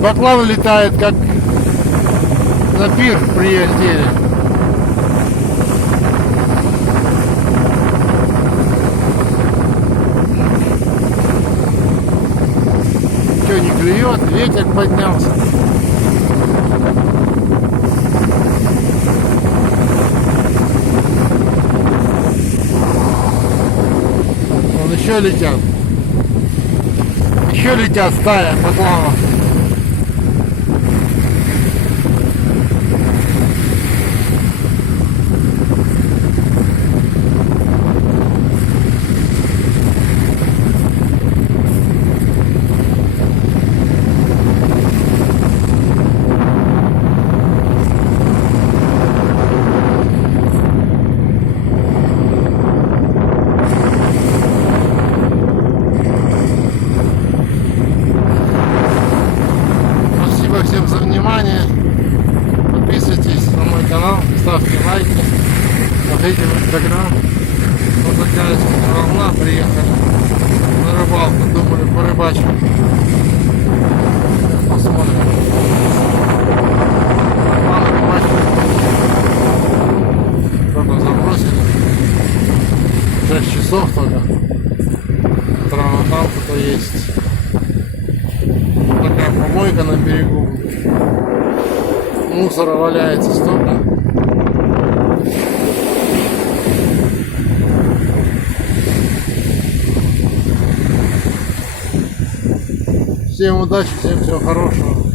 бакланы летают, как на пир прилетели. Ничего не клюет, ветер поднялся. Вон еще летят. Еще летят стая бакланов. Всем за внимание. Подписывайтесь на мой канал, ставьте лайки, смотрите в Инстаграм. Вот такая волна, приехали на рыбалку, думали порыбачим. Посмотрим. Только забросили. 6 часов только. Там кто-то есть. Такая помойка на берегу. Мусора валяется столько. Всем удачи, всем всего хорошего.